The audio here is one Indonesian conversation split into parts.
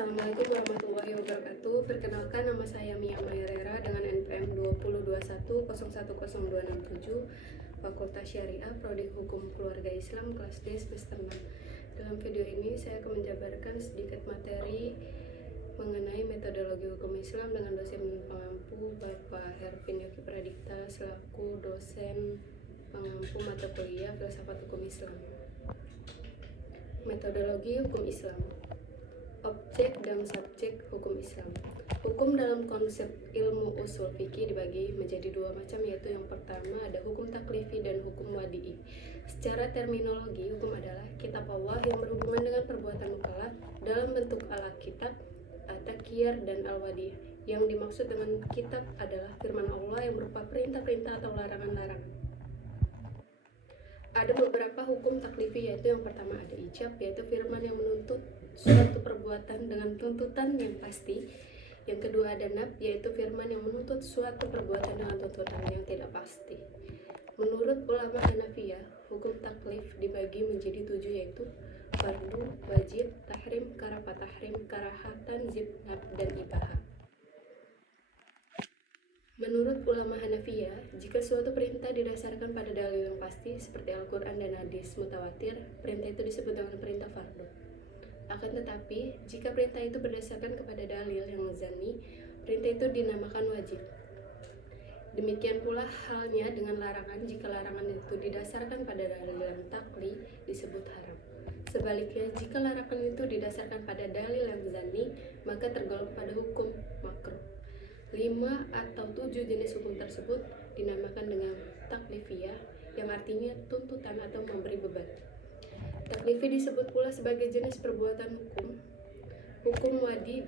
Assalamualaikum warahmatullahi wabarakatuh. Perkenalkan, nama saya Mia Mairera dengan NPM 2021010267, Fakultas Syariah, Prodi Hukum Keluarga Islam, kelas D semester 6. Dalam video ini saya akan menjabarkan sedikit materi mengenai metodologi hukum Islam dengan dosen pengampu Bapak Hervin Yogi Pradipta selaku dosen pengampu mata kuliah Filsafat Hukum Islam. Metodologi hukum Islam. Objek dan subjek hukum Islam. Hukum dalam konsep ilmu usul fikih dibagi menjadi dua macam, yaitu yang pertama ada hukum taklifi dan hukum wadi'i. Secara terminologi, hukum adalah kitab Allah yang berhubungan dengan perbuatan mukallaf dalam bentuk al-kitab, at-takyir, dan al-wadi'. Yang dimaksud dengan kitab adalah firman Allah yang berupa perintah-perintah atau larangan-larangan. Ada beberapa hukum taklifi, yaitu yang pertama ada ijab, yaitu firman yang menuntut suatu perbuatan dengan tuntutan yang pasti. Yang kedua ada nab, yaitu firman yang menuntut suatu perbuatan dengan tuntutan yang tidak pasti. Menurut ulama Hanafiyah, hukum taklif dibagi menjadi 7, yaitu fardu, wajib, tahrim, karapat tahrim, karahah, tanzib, nab, dan ibahah. Menurut ulama Hanafiyah, jika suatu perintah didasarkan pada dalil yang pasti seperti Al-Quran dan hadis mutawatir, perintah itu disebut dengan perintah fardu. Akan tetapi, jika perintah itu berdasarkan kepada dalil yang zanni, perintah itu dinamakan wajib. Demikian pula halnya dengan larangan, jika larangan itu didasarkan pada dalil yang takli, disebut haram. Sebaliknya, jika larangan itu didasarkan pada dalil yang zanni, maka tergolong pada hukum makruh. 5 atau 7 jenis hukum tersebut dinamakan dengan taklifiyah, yang artinya tuntutan atau memberi beban. Taklifi disebut pula sebagai jenis perbuatan hukum. Hukum wadi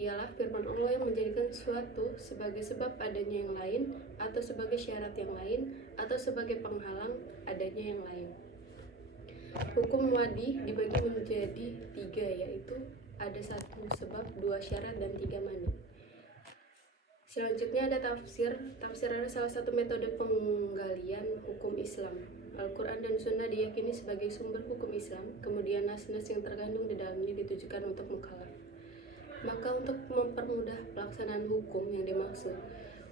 ialah firman Allah yang menjadikan suatu sebagai sebab adanya yang lain, atau sebagai syarat yang lain, atau sebagai penghalang adanya yang lain. Hukum wadi dibagi menjadi 3, yaitu ada 1 sebab, 2 syarat, dan 3 mani. Selanjutnya ada tafsir. Tafsir adalah salah satu metode penggalian hukum Islam. Al-Quran dan Sunnah diyakini sebagai sumber hukum Islam, kemudian nas-nas yang terkandung di dalamnya ditujukan untuk mukallaf. Maka untuk mempermudah pelaksanaan hukum yang dimaksud,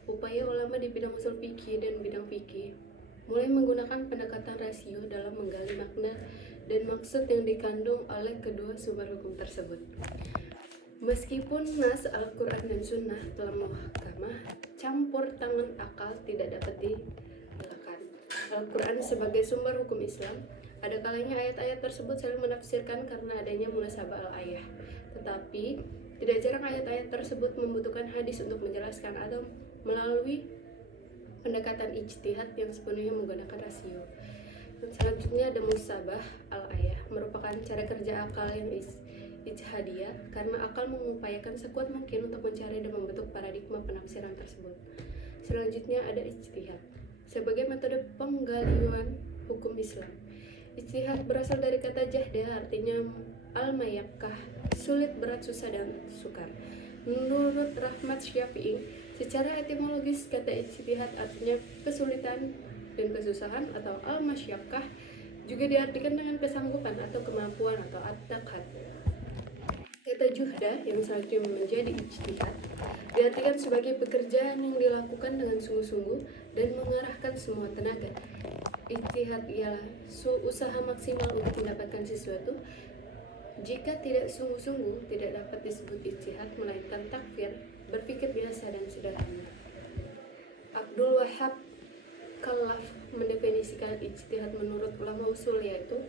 upaya ulama di bidang usul fikih dan bidang fikih mulai menggunakan pendekatan rasio dalam menggali makna dan maksud yang dikandung oleh kedua sumber hukum tersebut. Meskipun nas Al-Quran dan Sunnah telah muhkamah, campur tangan akal tidak dapat dielakkan. Al-Quran sebagai sumber hukum Islam, ada kalanya ayat-ayat tersebut saling menafsirkan karena adanya munasabah al-ayah. Tetapi, tidak jarang ayat-ayat tersebut membutuhkan hadis untuk menjelaskan atau melalui pendekatan ijtihad yang sepenuhnya menggunakan rasio. Selanjutnya ada musabah al-ayah, merupakan cara kerja akal yang ijtihadiyah, karena akal mengupayakan sekuat mungkin untuk mencari dan membentuk paradigma penafsiran tersebut. Selanjutnya ada ijtihad sebagai metode penggalian hukum Islam. Ijtihad berasal dari kata jahda, artinya al-mayakkah, sulit, berat, susah, dan sukar. Menurut Rahmat Syafi'i, secara etimologis kata ijtihad artinya kesulitan dan kesusahan, atau al-masyakkah juga diartikan dengan kesanggupan atau kemampuan atau at-taqad. Kata juhda yang selanjutnya menjadi ijtihad diartikan sebagai pekerjaan yang dilakukan dengan sungguh-sungguh dan mengarahkan semua tenaga. Ijtihad ialah usaha maksimal untuk mendapatkan sesuatu. Jika tidak sungguh-sungguh, tidak dapat disebut ijtihad, melainkan takfir, berpikir biasa dan sederhana. Abdul Wahab Khalaf mendefinisikan ijtihad menurut ulama usul, yaitu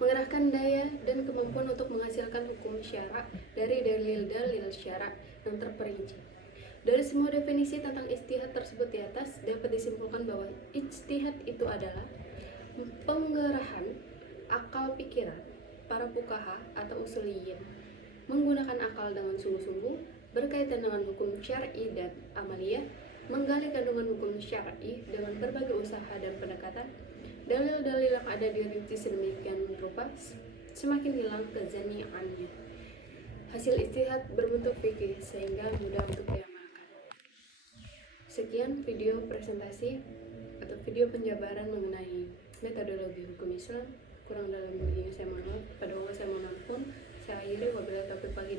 mengerahkan daya dan kemampuan untuk menghasilkan hukum syara dari dalil-dalil syara yang terperinci. Dari semua definisi tentang ijtihad tersebut di atas, dapat disimpulkan bahwa ijtihad itu adalah penggerahan akal pikiran para fuqaha atau usuliyin, menggunakan akal dengan sungguh-sungguh berkaitan dengan hukum syar'i dan amaliyah, menggali kandungan hukum syar'i dengan berbagai usaha dan pendekatan. Dalil-dalil yang ada dirinci sedemikian rupa, semakin hilang kezaniannya. Hasil ijtihad berbentuk fikih sehingga mudah untuk diamalkan. Sekian video presentasi atau video penjabaran mengenai metodologi hukum Islam. Kurang dalam begini saya mohon maaf. Pada Allah saya mohon ampun. Saya akhiri, wabillahi taufiq wal